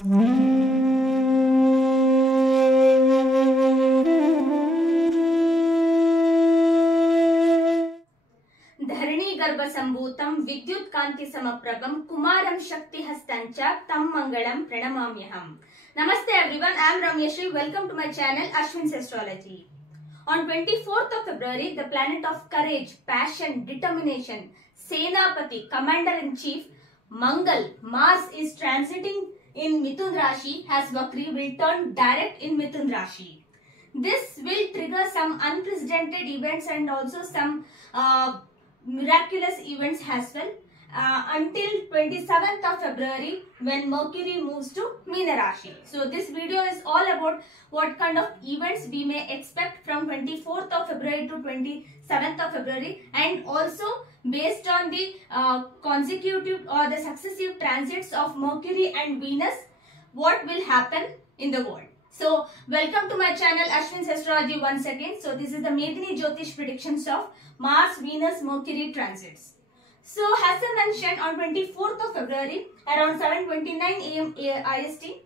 धरणी गर्भ संभूतं विद्युत कांति समप्रभं कुमारं शक्ति हस्तांच तं मंगलम प्रणमाम्यहम. Namaste everyone, I am Ramyashri. Welcome to my channel Ashwin's Astrology. On 24th of February, the planet of courage, passion, determination, Senapati, Commander-in-Chief, Mangal, Mars is transiting in Mithun Rashi as Vakri will turn direct in Mithun Rashi. This will trigger some unprecedented events and also some miraculous events as well until 27th of February when Mercury moves to Meena Rashi. So this video is all about what kind of events we may expect from 24th of February to 27th of February, and also based on the consecutive or the successive transits of Mercury and Venus, what will happen in the world. So welcome to my channel Ashwin's Astrology once again. So this is the Medini Jyotish predictions of Mars, Venus, Mercury transits. So as I mentioned, on 24th of February around 7:29 AM IST,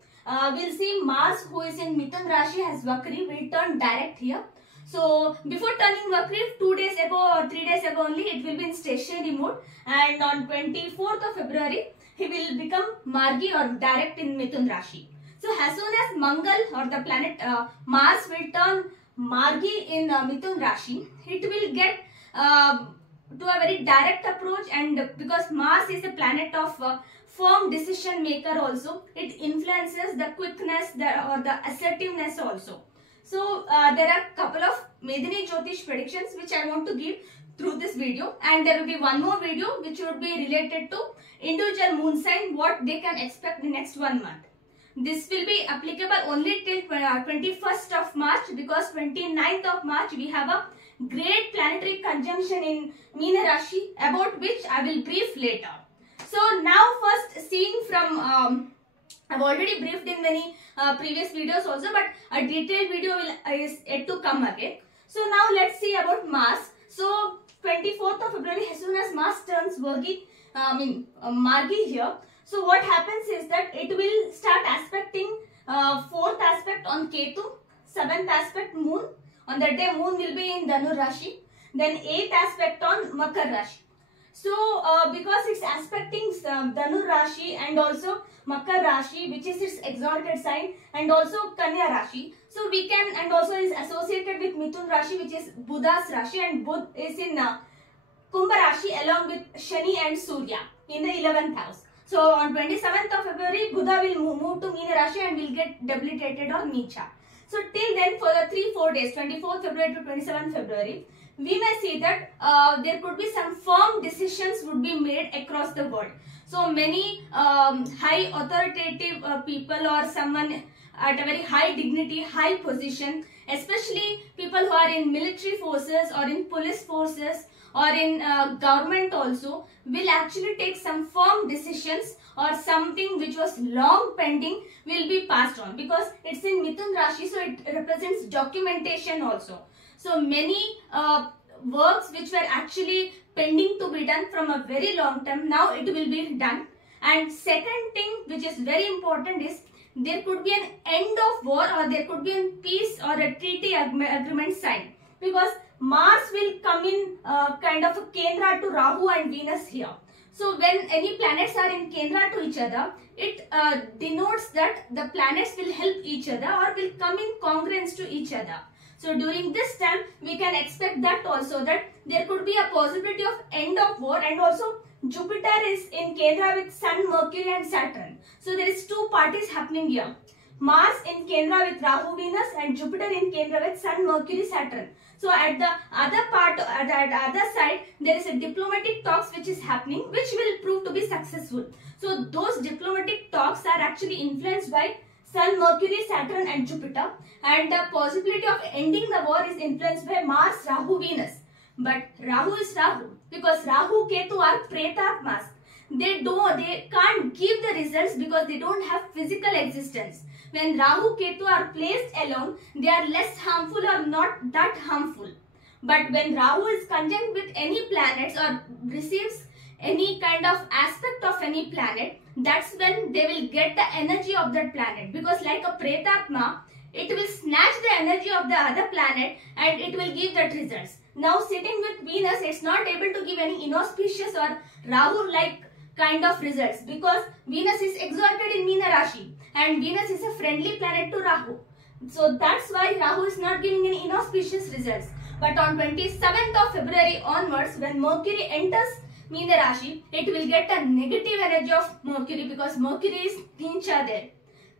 we'll see Mars, who is in Mithun Rashi as Vakri, will turn direct here. So before turning Vakri, 2 days ago or 3 days ago only, it will be in stationary mode, and on 24th of February he will become Margi or direct in Mithun Rashi. So as soon as Mangal or the planet Mars will turn Margi in Mithun Rashi, it will get to a very direct approach, and because Mars is a planet of firm decision maker also, it influences the quickness or the assertiveness also. So there are a couple of Medini Jyotish predictions which I want to give through this video, and there will be one more video which would be related to individual moon sign, what they can expect in next 1 month. This will be applicable only till 21st of March, because 29th of March we have a great planetary conjunction in Meena Rashi, about which I will brief later. So now first, seeing from I've already briefed in many previous videos also, but a detailed video is yet to come again. So now let's see about Mars. So 24th of February, as soon as Mars turns Margi here, so what happens is that it will start aspecting 4th aspect on Ketu, 7th aspect Moon. On that day Moon will be in Dhanu Rashi, then 8th aspect on Makar Rashi. So because it's aspecting Dhanu Rashi and also Makar Rashi, which is its exalted sign, and also Kanya Rashi, so we can, and also is associated with Mithun Rashi, which is Buddha's Rashi, and Buddha is in Kumbha Rashi along with Shani and Surya in the 11th house. So on 27th of February, Buddha will move to Meena Rashi and will get debilitated or Nicha. So till then, for the 3-4 days, 24th February to 27th February, we may see that there could be some firm decisions would be made across the world. So many high authoritative people or someone at a very high dignity, high position, especially people who are in military forces or in police forces or in government also, will actually take some firm decisions, or something which was long pending will be passed on, because it's in Mithun Rashi, so it represents documentation also. So many works which were actually pending to be done from a very long time, now it will be done. And second thing which is very important is, there could be an end of war, or there could be a peace or a treaty agreement signed, because Mars will come in kind of a Kendra to Rahu and Venus here. So when any planets are in Kendra to each other, it denotes that the planets will help each other or will come in congruence to each other. So during this time, we can expect that also, that there could be a possibility of end of war, and also Jupiter is in Kendra with Sun, Mercury and Saturn. So there is 2 parties happening here. Mars in Kendra with Rahu, Venus, and Jupiter in Kendra with Sun, Mercury, Saturn. So at the other part, at the other side, there is a diplomatic talks which is happening, which will prove to be successful. So those diplomatic talks are actually influenced by Sun, Mercury, Saturn and Jupiter, and the possibility of ending the war is influenced by Mars, Rahu, Venus. But Rahu is Rahu, because Rahu, Ketu are Pretatmas. They can't give the results because they don't have physical existence. When Rahu, Ketu are placed alone, they are less harmful or not that harmful. But when Rahu is conjunct with any planets or receives any kind of aspect of any planet, that's when they will get the energy of that planet, because like a pretatma, it will snatch the energy of the other planet and it will give that results. Now sitting with Venus, it's not able to give any inauspicious or Rahu like kind of results, because Venus is exalted in Meena Rashi and Venus is a friendly planet to Rahu. So that's why Rahu is not giving any inauspicious results. But on 27th of February onwards, when Mercury enters Meena Rashi, it will get a negative energy of Mercury, because Mercury is Neecha there.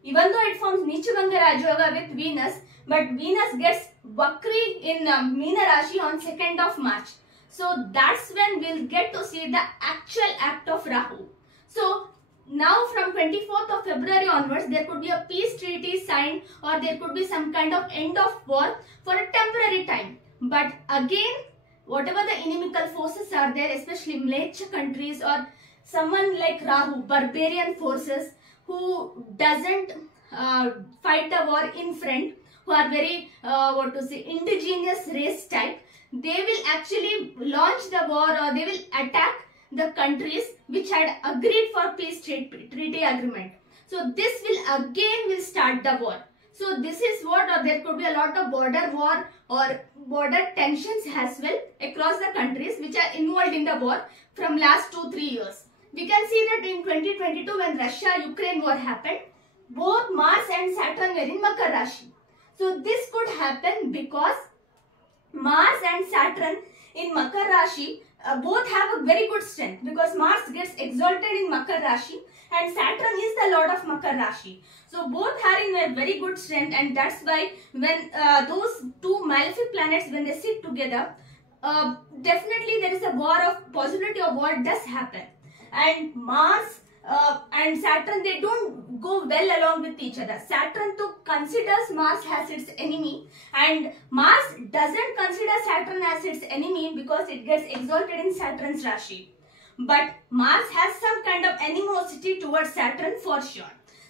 Even though it forms Neechabhanga Rajyoga with Venus, but Venus gets Vakri in Meena Rashi on 2nd of March. So that's when we'll get to see the actual act of Rahu. So now from 24th of February onwards, there could be a peace treaty signed, or there could be some kind of end of war for a temporary time. But again, whatever the inimical forces are there, especially Mleccha countries or someone like Rahu, barbarian forces who doesn't fight a war in front, who are very indigenous race type, they will actually launch the war, or they will attack the countries which had agreed for peace treaty agreement. So this will start the war. So this is what, or there could be a lot of border war or border tensions as well across the countries which are involved in the war from last 2-3 years. We can see that in 2022, when Russia-Ukraine war happened, both Mars and Saturn were in Makar Rashi. So this could happen because Mars and Saturn in Makar Rashi both have a very good strength, because Mars gets exalted in Makar Rashi and Saturn is the lord of Makar Rashi. So both are in a very good strength, and that's why when those two malefic planets, when they sit together, definitely there is a war of possibility of war does happen. And Mars and Saturn, they don't go well along with each other. Saturn too considers Mars as its enemy, and Mars doesn't consider Saturn as its enemy because it gets exalted in Saturn's Rashi. But Mars has some kind of animosity towards Saturn for sure.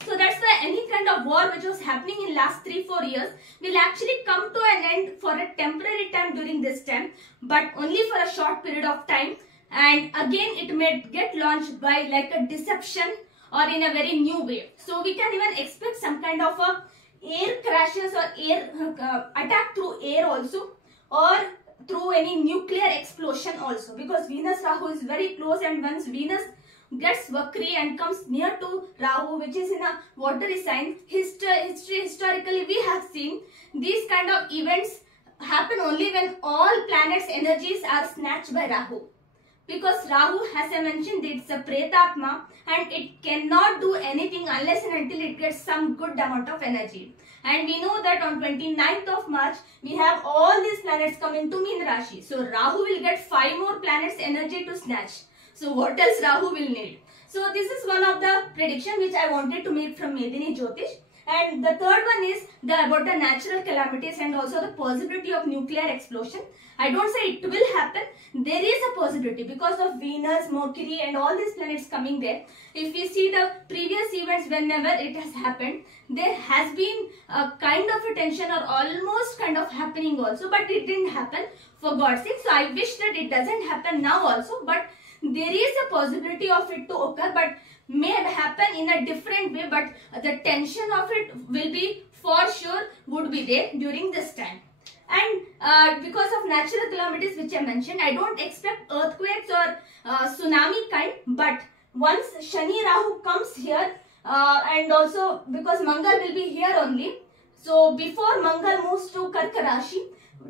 So that's why any kind of war which was happening in last 3-4 years will actually come to an end for a temporary time during this time, but only for a short period of time. And again, it may get launched by like a deception or in a very new way. So we can even expect some kind of a air crashes or air attack through air also, or through any nuclear explosion also, because Venus Rahu is very close, and once Venus gets Vakri and comes near to Rahu, which is in a watery sign, historically we have seen these kind of events happen only when all planets' energies are snatched by Rahu. Because Rahu, as I mentioned, it's a Pretatma and it cannot do anything unless and until it gets some good amount of energy. And we know that on 29th of March, we have all these planets coming to Meena Rashi. So Rahu will get 5 more planets energy to snatch. So what else Rahu will need? So this is one of the prediction which I wanted to make from Medini Jyotish. And the third one is about the natural calamities and also the possibility of nuclear explosion. I don't say it will happen. There is a possibility because of Venus, Mercury and all these planets coming there. If we see the previous events, whenever it has happened, there has been a kind of a tension or almost kind of happening also, but it didn't happen, for God's sake. So I wish that it doesn't happen now also, but there is a possibility of it to occur, but may happen in a different way, but the tension of it will be for sure would be there during this time. And because of natural calamities which I mentioned, I don't expect earthquakes or tsunami kind, but once Shani Rahu comes here and also because Mangal will be here only, so before Mangal moves to Karka Rashi,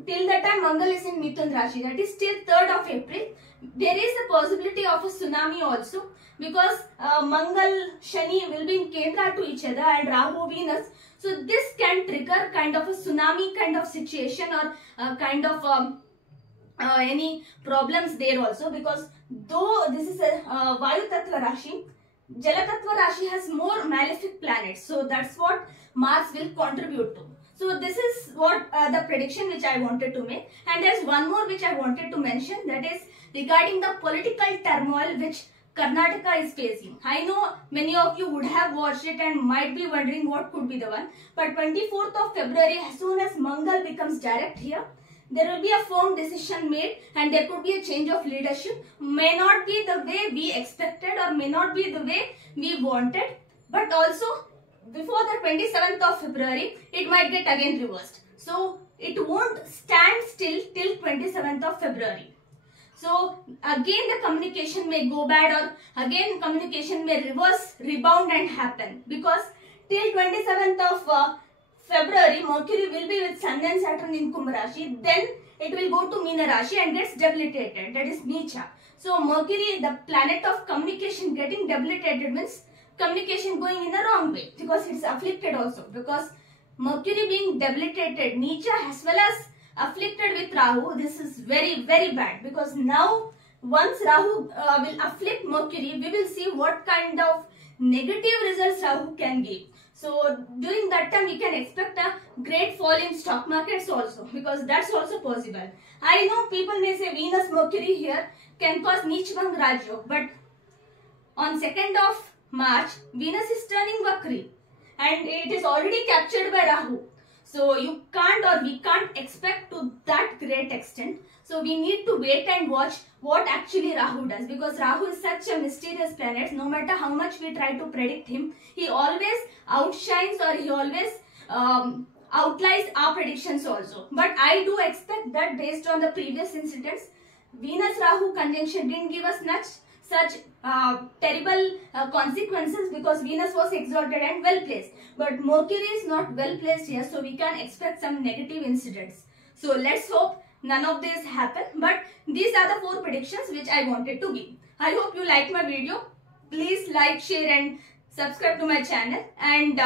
till that time Mangal is in Mithun Rashi, that is till 3rd of April, there is a possibility of a tsunami also, because Mangal, Shani will be in Kendra to each other and Rahu, Venus. So this can trigger kind of a tsunami kind of situation or kind of any problems there also, because though this is a Vayu Tattva Rashi, Jala Tattva Rashi has more malefic planets. So that's what Mars will contribute to. So this is what the prediction which I wanted to make. And there's one more which I wanted to mention, that is regarding the political turmoil which Karnataka is facing. I know many of you would have watched it and might be wondering what could be the one. But 24th of February, as soon as Mangal becomes direct here, there will be a firm decision made and there could be a change of leadership. May not be the way we expected or may not be the way we wanted, but also before the 27th of February, it might get again reversed. So it won't stand still till 27th of February. So again the communication may go bad, or again communication may reverse, rebound and happen, because till 27th of February, Mercury will be with Sun and Saturn in Kumbh Rashi. Then it will go to Meena Rashi and gets debilitated. That is Neecha. So Mercury, the planet of communication, getting debilitated means communication going in the wrong way, because it's afflicted also. Because Mercury being debilitated, Neecha, as well as afflicted with Rahu, this is very, very bad. Because now once Rahu will afflict Mercury, we will see what kind of negative results Rahu can give. So during that time we can expect a great fall in stock markets also, because that's also possible. I know people may say Venus Mercury here can cause Neechbang Rajyog, but on 2nd of March Venus is turning Vakri and it is already captured by Rahu. So you can't, or we can't expect to that great extent. So we need to wait and watch what actually Rahu does, because Rahu is such a mysterious planet. No matter how much we try to predict him, he always outshines, or he always outlies our predictions also. But I do expect that based on the previous incidents, Venus Rahu conjunction didn't give us such terrible consequences, because Venus was exalted and well placed. But Mercury is not well placed here, so we can expect some negative incidents. So let's hope none of this happen. But these are the 4 predictions which I wanted to give. I hope you liked my video. Please like, share and subscribe to my channel. And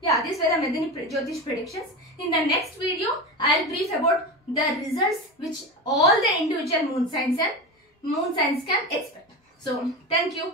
yeah, these were the Medini Jyotish predictions. In the next video, I'll brief about the results which all the individual moon signs can expect. So thank you.